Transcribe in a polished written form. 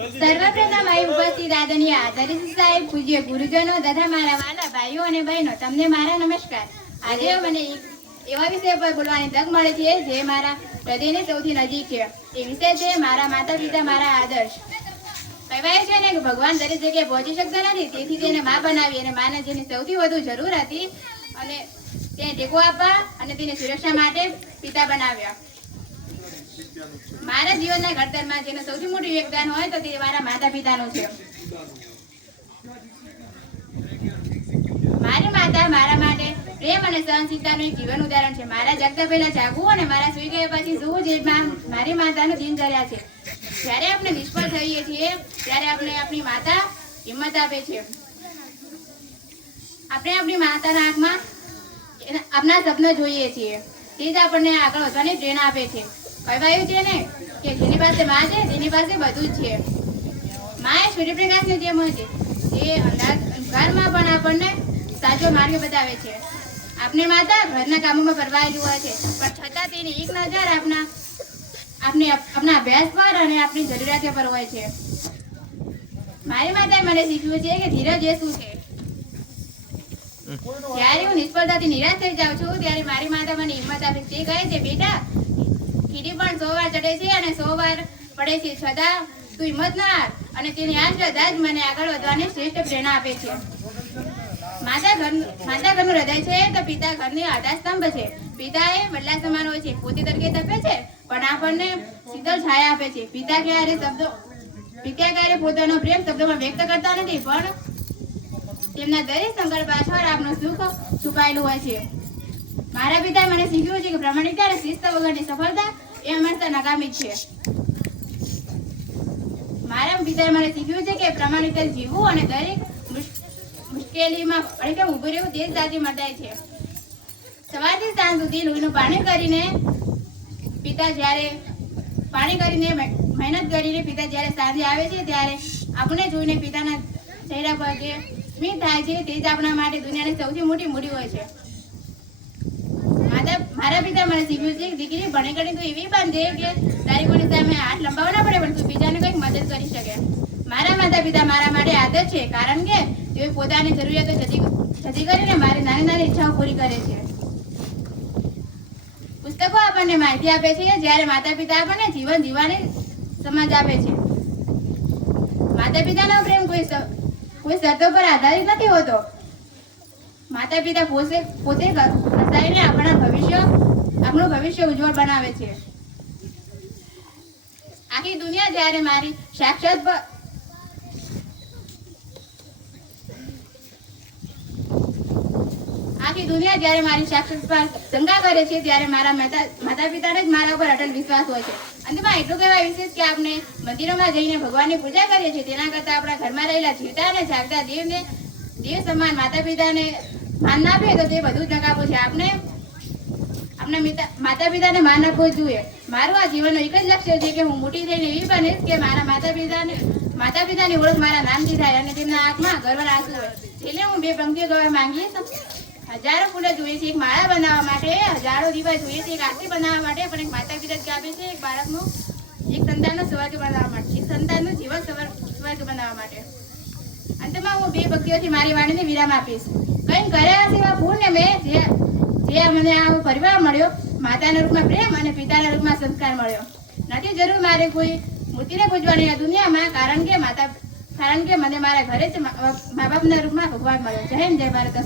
સર્વપ્રથમ અહીં ઉપસ્થિત આદરણીય આચાર્ય સાહેબ, પૂજ્ય ગુરુજનો તથા મારા વાલા ભાઈઓ અને બહેનો, તમને મારા નમસ્કાર. આજે મને એવા વિષય પર બોલવાની તક મળે છે જે મારા હૃદયને સૌથી નજીક છે. એ વિષય છે મારા માતા પિતા, મારા આદર્શ. કહેવાય છે ને કે ભગવાન દરેક જગ્યાએ પહોંચી શકતા નથી, તેથી તેને માં બનાવી અને માને જેની સૌથી વધુ જરૂર હતી અને તેને ટેકો આપવા અને તેની સુરક્ષા માટે પિતા બનાવ્યા. મારા જીવનના ઘડતરમાં જેનું સૌથી મોટું યોગદાન હોય તો તે મારા માતા પિતાનું છે. મારી માતા મારા માટે પ્રેમ અને સહનશીલતાનું એક જીવન ઉદાહરણ છે. મારા જાગતા પહેલા જાગવું અને મારા સુઈ ગયા પછી સૂવું જે મારી માતાનું દિનચર્યા છે. જ્યારે આપણે નિષ્ફળ થઈએ છીએ ત્યારે આપણે આપણી માતા હિંમત આપે છે. આપણે આપણી માતાના આંખમાં આપણા સપના જોઈએ છીએ, તે જ આપણને આગળ વધવાની પ્રેરણા આપે છે. કહેવાયું છે ને કે જેની પાસે માં છે તેની પાસે બધું જ છે. માં એ સૂર્યપ્રકાશની જેમ હોય છે, જે અંધકારમાં પણ આપણને સાચો માર્ગ બતાવે છે. આપણી માતા ઘરના કામોમાં પરવાયેલી હોય છે, પણ છતાં તેની એક નજર આપણા અભ્યાસ પર અને આપણી જરૂરિયાતો પર હોય છે. મારી માતાએ મને શીખ્યું છે કે ધીરજ એ શું છે. જ્યારે હું નિષ્ફળતાથી નિરાશ થઈ જાઉં છું ત્યારે મારી માતા મને હિંમત આપે છે. તે કહે છે, બેટા, કીડી પણ 100 વાર ચડે છે અને 100 વાર પડે છે, છતાં તું હિંમત ના હાર. અને તેની આ શ્રદ્ધા જ મને આગળ વધવાની શ્રેષ્ઠ પ્રેરણા આપે છે. માતા ઘરનું હૃદય છે તો પિતા ઘરની આધારસ્તંભ છે. પિતા એ વડલા સમાન હોય છે, પોતે તડકે તપે છે પણ આપણને શીતળ છાયા આપે છે. પિતા ક્યારે પોતાનો પ્રેમ શબ્દોમાં વ્યક્ત કરતા નથી, પણ તેમના દરેક સંકલ્પ પાછળ આપનું સુખ છુપાયેલું હોય છે. મારા પિતાએ મને શીખ્યું છે કે પ્રામાણિકતા અને શિસ્ત વગરની સફળતા એ હંમેશા નકામી છે. મારા પિતાએ મને શીખ્યું છે કે પ્રામાણિકતા જીવવું અને દરેક મુશ્કેલીમાં અડીખમ ઊભું રહેવું તે જ સાચી મદાઈ છે. સવારથી સાંજ સુધી લોહીનું પાણી કરીને મહેનત કરીને પિતા જ્યારે સાંજે આવે છે ત્યારે આપણે જોઈને પિતાના ચહેરા પર જે સ્મિત થાય છે તે જ આપણા માટે દુનિયાની સૌથી મોટી મૂડી હોય છે. મારા પિતા મને શીખ્યું છે કે દીકરી, ભણી ગણી તું એવી બનજે કે તારી કોઈની સામે હાથ લંબાવવા ના પડે, પણ તું બીજાને કંઈક મદદ કરી શકે. મારા માતા પિતા મારા માટે આદર્શ છે, કારણ કે તેઓ પોતાની જરૂરિયાતો જતી કરીને મારી નાની નાની ઈચ્છાઓ પૂરી કરે છે. પુસ્તકો આપણને માહિતી આપે છે, જ્યારે માતા પિતા આપણને જીવન જીવવાની સમજ આપે છે. માતા પિતાનો પ્રેમ કોઈ શરતો પર આધારિત નથી હોતો. માતા પિતા પોતે હસાઈને આપણું ભવિષ્ય ઉજ્જવળ બનાવે છે. આખી દુનિયા જ્યારે મારી સાક્ષાત પર શંકા કરે છે ત્યારે મારા માતા પિતાને જ મારા ઉપર અટલ વિશ્વાસ હોય છે. અંતમાં એટલું કહેવાય વિશેષ કે આપણે મંદિરોમાં જઈને ભગવાનની પૂજા કરીએ છીએ, તેના કરતાં આપણા ઘરમાં રહેલા જીવતા અને જાગતા દેવ સમાન માતા પિતાને માન ના આપીએ તો તે બધું જ નકામું છે. આપણે આપણા માતા પિતાને માન આપવું જોઈએ. મારું આ જીવનનું એક જ લક્ષ્ય છે કે હું મોટી થઈને એવી બનીશ કે મારા માતા પિતાની ઓળખ મારા નામથી થાય અને તેમના આંખમાં ગર્વના આંસુ હોય. એટલે હું 2 પંક્તિઓ કહેવા માંગીશ. હજારો ફૂલો જોઈએ છે એક માળા બનાવવા માટે, હજારો દીવા જોઈએ છે એક આરતી બનાવવા માટે, પણ એક માતા પિતા જ આપે છે એક સંતાનનું સ્વર્ગ બનાવવા માટે, એક સંતાનનું જીવન સ્વર્ગ બનાવવા માટે. અંતમાં હું 2 પંક્તિઓથી મારી વાણીને વિરામ આપીશ. કંઈ કર્યા સિવાય પુણ્ય મેં જે મને આ પરિવાર મળ્યો, માતાના રૂપમાં પ્રેમ અને પિતાના રૂપમાં સંસ્કાર મળ્યો. નથી જરૂર મારે કોઈ મૂર્તિને પૂજવાની આ દુનિયામાં, કારણ કે મને મારા ઘરે જ મા બાપના રૂપમાં ભગવાન મળ્યો. જય હિન્દ, જય ભારત.